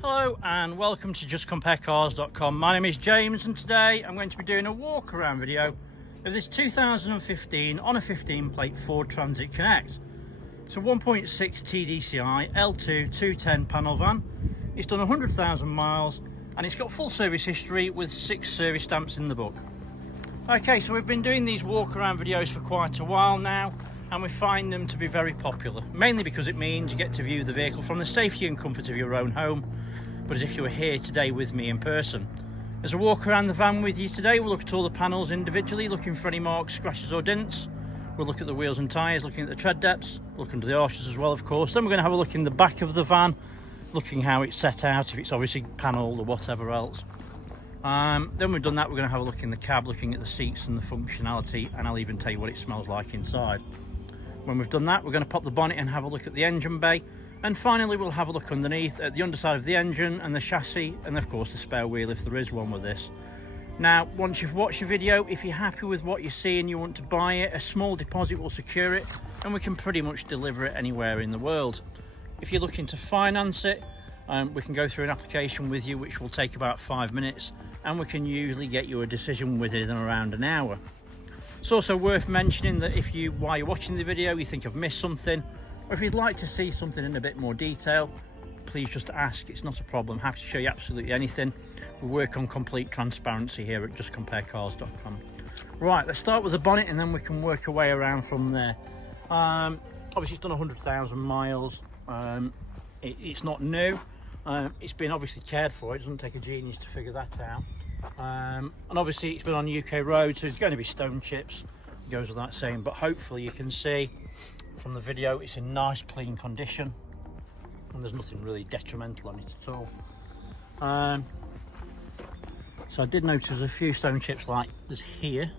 Hello and welcome to justcomparecars.com. My name is James and today I'm going to be doing a walk around video of this 2015 on a 15 plate Ford Transit Connect. It's a 1.6 TDCi L2 210 panel van. It's done 100,000 miles and it's got full service history with 6 service stamps in the book. Okay, so we've been doing these walk around videos for quite a while now and we find them to be very popular, mainly because it means you get to view the vehicle from the safety and comfort of your own home, but as if you were here today with me in person. As a walk around the van with you today, we'll look at all the panels individually, looking for any marks, scratches or dents. We'll look at the wheels and tyres, looking at the tread depths, look under the arches as well, of course. Then we're going to have a look in the back of the van, looking how it's set out, if it's obviously panelled or whatever else. Then we've done that, we're going to have a look in the cab, looking at the seats and the functionality, and I'll even tell you what it smells like inside. When we've done that, we're going to pop the bonnet and have a look at the engine bay, and finally we'll have a look underneath at the underside of the engine and the chassis, and of course the spare wheel if there is one with this. Now, once you've watched the video, if you're happy with what you see and you want to buy it, a small deposit will secure it and we can pretty much deliver it anywhere in the world. If you're looking to finance it, we can go through an application with you which will take about 5 minutes, and we can usually get you a decision within around an hour. It's also worth mentioning that if you, while you're watching the video, you think I've missed something, or if you'd like to see something in a bit more detail, please just ask. It's not a problem. Happy to show you absolutely anything. We work on complete transparency here at justcomparecars.com. Right, let's start with the bonnet and then we can work our way around from there. Obviously it's done 100,000 miles. It's not new. It's been obviously cared for. It doesn't take a genius to figure that out. And obviously it's been on UK roads, so there's going to be stone chips, it goes without saying, but hopefully you can see from the video it's in nice clean condition and there's nothing really detrimental on it at all. So I did notice there's a few stone chips like there's here,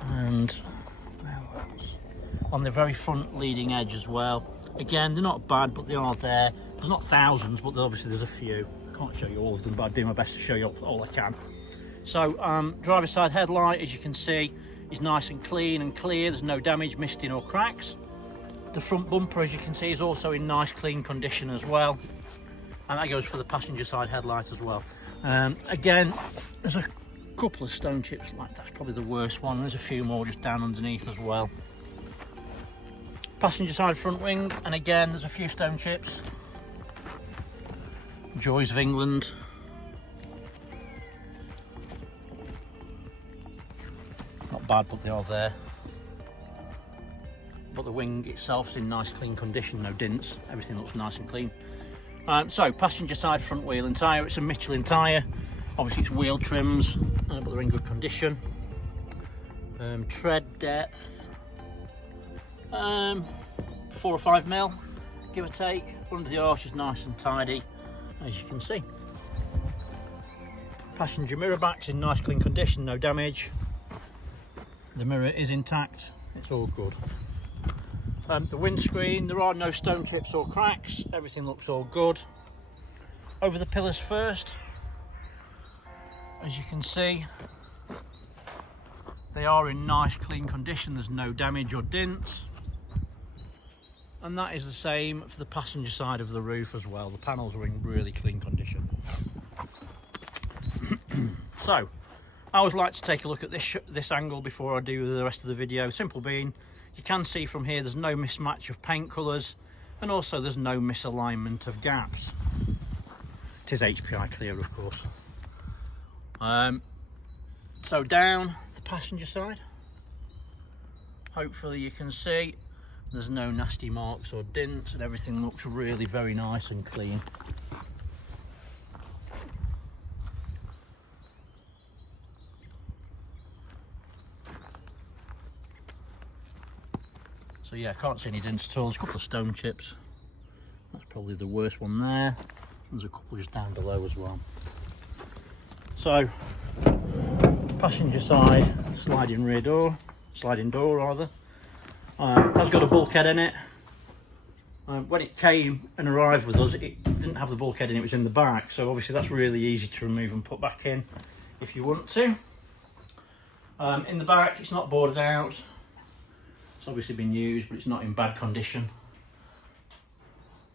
and where else? On the very front leading edge as well. Again, they're not bad, but they are there. There's not thousands, but obviously there's a few. I can't show you all of them, but I do my best to show you all I can. So driver's side headlight, as you can see, is nice and clean and clear. There's no damage, misting or cracks. The front bumper, as you can see, is also in nice clean condition as well, and that goes for the passenger side headlight as well. Again, there's a couple of stone chips, like that's probably the worst one. There's a few more just down underneath as well. Passenger side front wing, and again there's a few stone chips. Joys of England. Not bad, but they are there. But the wing itself is in nice clean condition, no dents, everything looks nice and clean. So passenger side front wheel and tyre, it's a Michelin tyre. Obviously it's wheel trims, but they're in good condition. Tread depth, 4 or 5 mil, give or take. Under the arch is nice and tidy, as you can see. Passenger mirror back's in nice clean condition, no damage. The mirror is intact, it's all good. The windscreen, there are no stone chips or cracks, everything looks all good. Over the pillars first, as you can see, they are in nice clean condition, there's no damage or dents. And that is the same for the passenger side of the roof as well. The panels are in really clean condition. So, I always like to take a look at this angle before I do the rest of the video. Simple being, you can see from here there's no mismatch of paint colours, and also there's no misalignment of gaps. It is HPI clear, of course. So down the passenger side, hopefully you can see there's no nasty marks or dents, and everything looks really very nice and clean. So yeah, I can't see any dents at all. There's a couple of stone chips. That's probably the worst one there. There's a couple just down below as well. So, passenger side sliding door rather. It has got a bulkhead in it. When it came and arrived with us, it didn't have the bulkhead in it, was in the back, so obviously that's really easy to remove and put back in if you want to. In the back, it's not boarded out. It's obviously been used, but it's not in bad condition.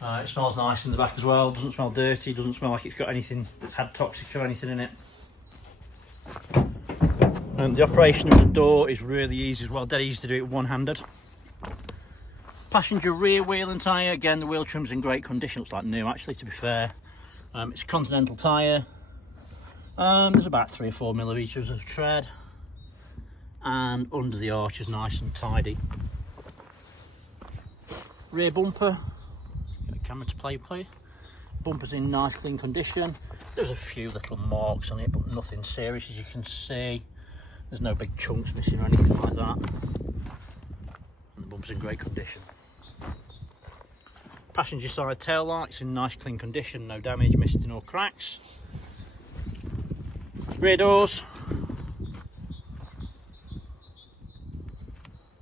It smells nice in the back as well, doesn't smell dirty, doesn't smell like it's got anything that's had toxic or anything in it. The operation of the door is really easy as well, dead easy to do it one-handed. Passenger rear wheel and tyre, again the wheel trim's in great condition, looks like new actually to be fair. It's a Continental tyre, there's about 3 or 4 millimetres of tread, and under the arch is nice and tidy. Rear bumper, get the camera to play please. Bumper's in nice clean condition. There's a few little marks on it but nothing serious as you can see. There's no big chunks missing or anything like that. And the bumper's in great condition. Passenger side tail lights in nice clean condition, no damage, misting or cracks. Rear doors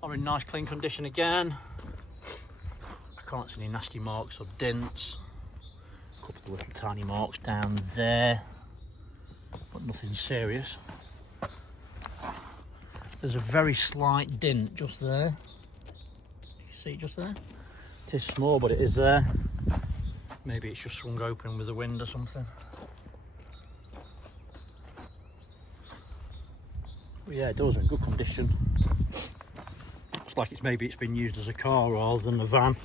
are in nice clean condition again. I can't see any nasty marks or dents. A couple of little tiny marks down there, but nothing serious. There's a very slight dent just there. You see it just there? It is small, but it is there. Maybe it's just swung open with the wind or something. But yeah, it does in good condition. Looks like maybe it's been used as a car rather than a van.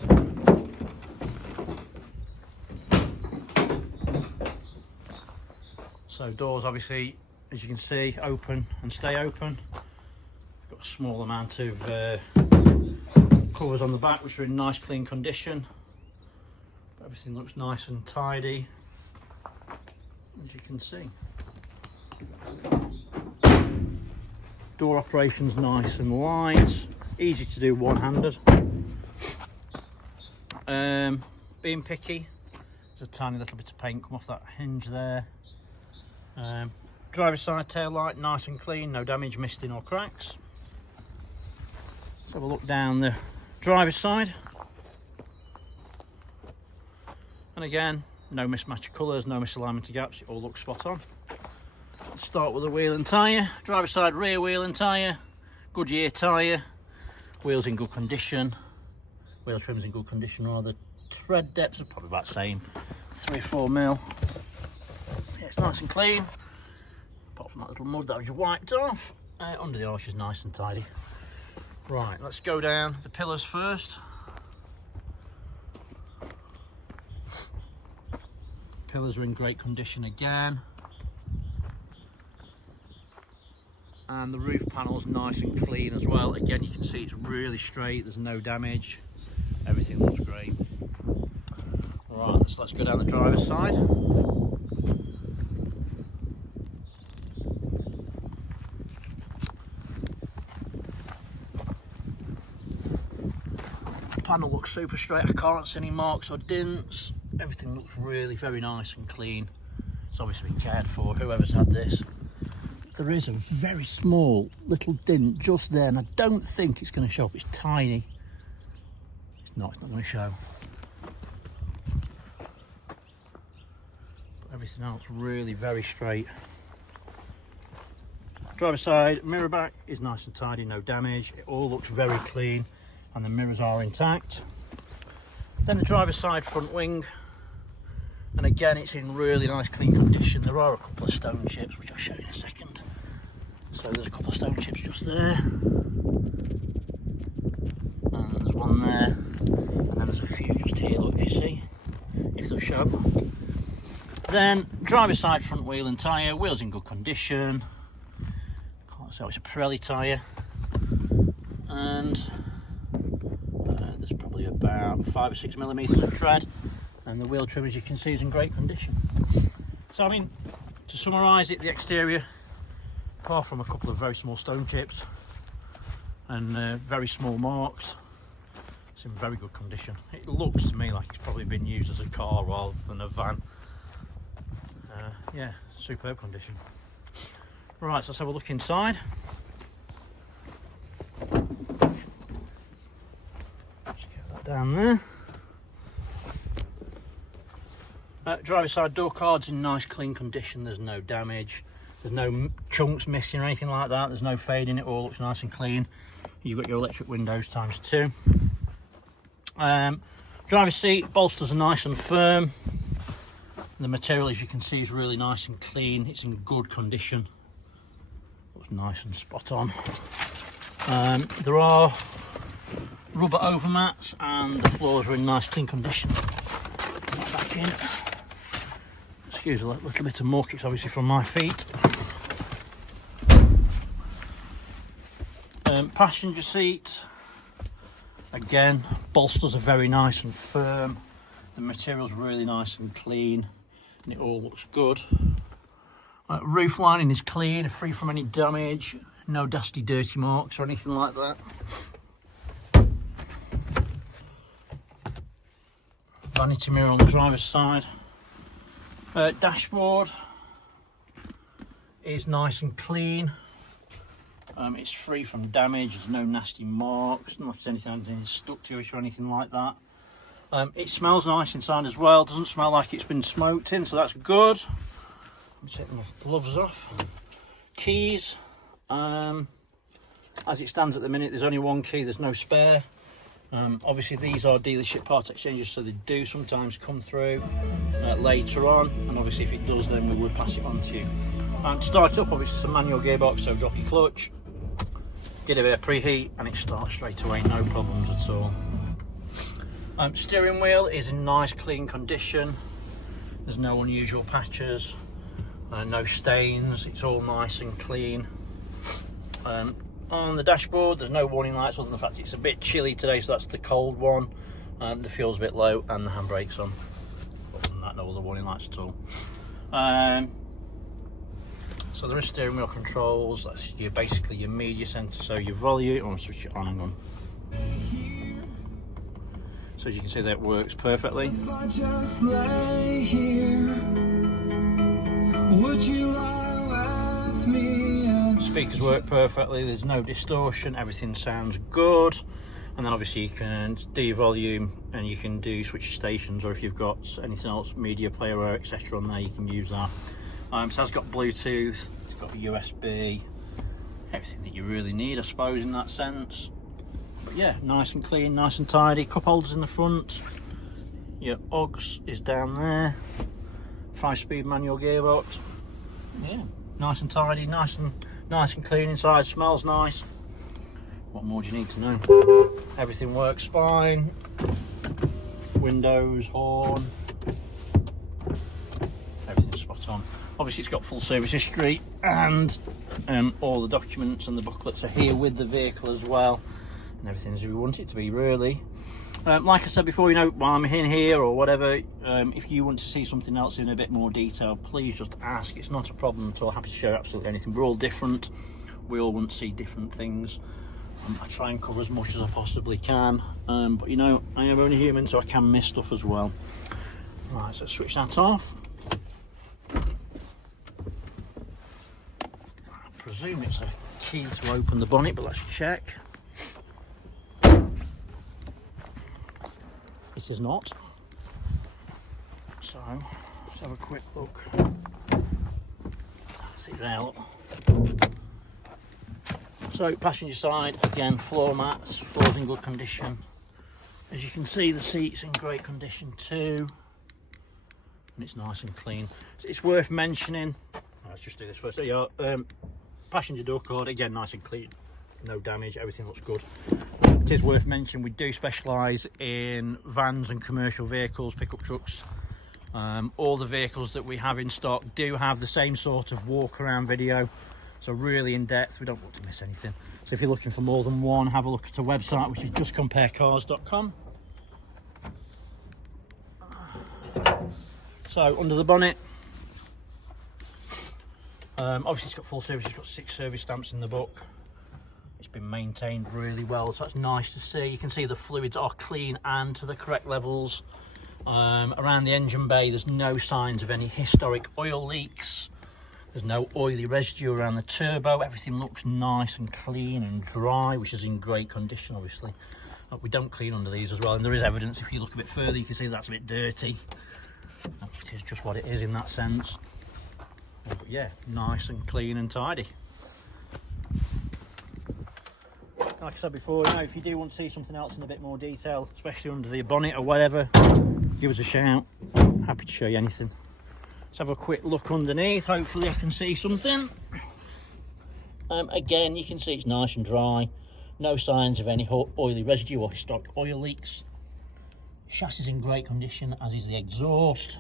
So doors obviously, as you can see, open and stay open. Got a small amount of covers on the back which are in nice clean condition. Everything looks nice and tidy, as you can see. Door operation's nice and light, easy to do one-handed. Being picky, there's a tiny little bit of paint come off that hinge there. Driver's side tail light, nice and clean, no damage, misting or cracks. Let's have a look down the driver's side. And again, no mismatch of colours, no misalignment of gaps, it all looks spot on. Let's start with the wheel and tyre. Driver's side rear wheel and tyre, Goodyear tyre, wheels in good condition, wheel trim's in good condition rather. Tread depths are probably about the same, 3 or 4 mil. Yeah, it's nice and clean, apart from that little mud that was wiped off. Under the arch is nice and tidy. Right, let's go down the pillars first. Pillars are in great condition again. And the roof panel's nice and clean as well. Again, you can see it's really straight, there's no damage. Everything looks great. Right, so let's go down the driver's side. The panel looks super straight, I can't see any marks or dents. Everything looks really very nice and clean. It's obviously been cared for, whoever's had this. There is a very small little dent just there, and I don't think it's going to show up. It's tiny. It's not going to show. But everything else really very straight. Driver's side mirror back is nice and tidy, no damage. It all looks very clean, and the mirrors are intact. Then the driver's side front wing, and again it's in really nice clean condition. There are a couple of stone chips which I'll show you in a second. So there's a couple of stone chips just there, and there's one there, and then there's a few just here, look, if you see, if they'll show. Then driver's side front wheel and tyre, wheels in good condition. Can't say it's a Pirelli tyre, and there's probably about 5 or 6 millimetres of tread, and the wheel trim, as you can see, is in great condition. So I mean, to summarise it, the exterior, apart from a couple of very small stone chips and very small marks, it's in very good condition. It looks to me like it's probably been used as a car rather than a van. Yeah, superb condition. Right, so let's have a look inside. Just get that down there. Driver's side door cards in nice clean condition, there's no damage. There's no chunks missing or anything like that. There's no fading. It all looks nice and clean. You've got your electric windows ×2. Driver's seat, bolsters are nice and firm. The material, as you can see, is really nice and clean. It's in good condition. Looks nice and spot on. There are rubber overmats and the floors are in nice clean condition. Back in. Excuse a little bit of muck, it's obviously from my feet. Passenger seat. Again, bolsters are very nice and firm. The material's really nice and clean. And it all looks good. Roof lining is clean, free from any damage, no dusty, dirty marks or anything like that. Vanity mirror on the driver's side. Dashboard is nice and clean. It's free from damage. There's no nasty marks, not anything stuck to it or anything like that. It smells nice inside as well. Doesn't smell like it's been smoked in, so that's good. Let me take my gloves off. Keys. As it stands at the minute, there's only one key. There's no spare. Obviously, these are dealership part exchanges, so they do sometimes come through later on. And obviously, if it does, then we would pass it on to you. To start up, obviously, it's a manual gearbox, so drop your clutch, get a bit of preheat, and it starts straight away. No problems at all. Steering wheel is in nice clean condition. There's no unusual patches, no stains. It's all nice and clean. On the dashboard, there's no warning lights other than the fact it's a bit chilly today, so that's the cold one. The fuel's a bit low and the handbrake's on. Other than that, no other warning lights at all. So there is steering wheel controls. That's basically your media centre. So your volume. I'll switch it on. Hang on. So as you can see, that works perfectly. Speakers work perfectly. There's no distortion. Everything sounds good. And then obviously you can do your volume and you can do switch stations, or if you've got anything else, media player or etc. on there, you can use that. So it's got Bluetooth. It's got a USB. Everything that you really need, I suppose, in that sense. But yeah, nice and clean, nice and tidy. Cup holders in the front. Your Uggs is down there. 5-speed manual gearbox. Yeah, nice and tidy, nice and clean inside. Smells nice. What more do you need to know? Everything works fine. Windows, horn. Everything's spot on. Obviously, it's got full service history, and all the documents and the booklets are here with the vehicle as well. And everything's as we want it to be, really. Like I said before, you know, while I'm in here or whatever, if you want to see something else in a bit more detail, please just ask. It's not a problem at all. Happy to share absolutely anything. We're all different. We all want to see different things. I try and cover as much as I possibly can. But you know, I am only human, so I can miss stuff as well. Right, so switch that off. I presume it's a key to open the bonnet, but let's check. It is not. So let's have a quick look. See there, look. So passenger side, again, floor mats, floor's in good condition. As you can see, the seat's in great condition too. And it's nice and clean. So it's worth mentioning, let's just do this first. So yeah, passenger door cord, again, nice and clean. No damage, everything looks good. It is worth mentioning we do specialise in vans and commercial vehicles, pickup trucks. All the vehicles that we have in stock do have the same sort of walk around video, so really in depth. We don't want to miss anything. So if you're looking for more than one, have a look at our website, which is justcomparecars.com. So under the bonnet, obviously it's got full service. It's got 6 service stamps in the book. It's been maintained really well, so that's nice to see. You can see the fluids are clean and to the correct levels. Around the engine bay, there's no signs of any historic oil leaks. There's no oily residue around the turbo. Everything looks nice and clean and dry, which is in great condition, obviously. We don't clean under these as well, and there is evidence. If you look a bit further, you can see that's a bit dirty. It is just what it is in that sense. But yeah, nice and clean and tidy. Like I said before, you know, if you do want to see something else in a bit more detail, especially under the bonnet or whatever, give us a shout. Happy to show you anything. Let's have a quick look underneath. Hopefully I can see something. Again, you can see it's nice and dry. No signs of any oily residue or historic oil leaks. Chassis is in great condition, as is the exhaust.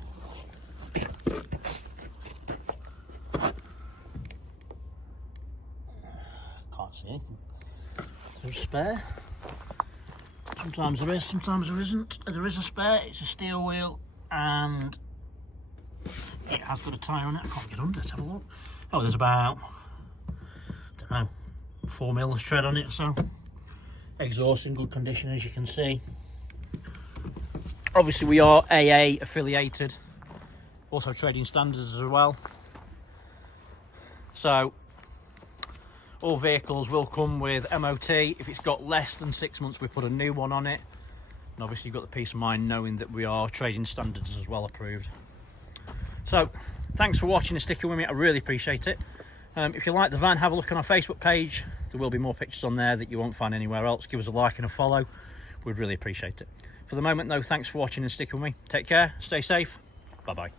Can't see anything. There's a spare. Sometimes there is, sometimes there isn't. There is a spare. It's a steel wheel and it has got a tyre on it. I can't get under it. Have a look. Oh, there's about, I don't know, 4 mil of tread on it. So exhaust in good condition, as you can see. Obviously we are AA affiliated, also trading standards as well. So all vehicles will come with MOT. If it's got less than 6 months, we put a new one on it. And obviously you've got the peace of mind knowing that we are trading standards as well approved. So thanks for watching and sticking with me. I really appreciate it. If you like the van, have a look on our Facebook page. There will be more pictures on there that you won't find anywhere else. Give us a like and a follow. We'd really appreciate it. For the moment though, thanks for watching and sticking with me. Take care, stay safe. Bye-bye.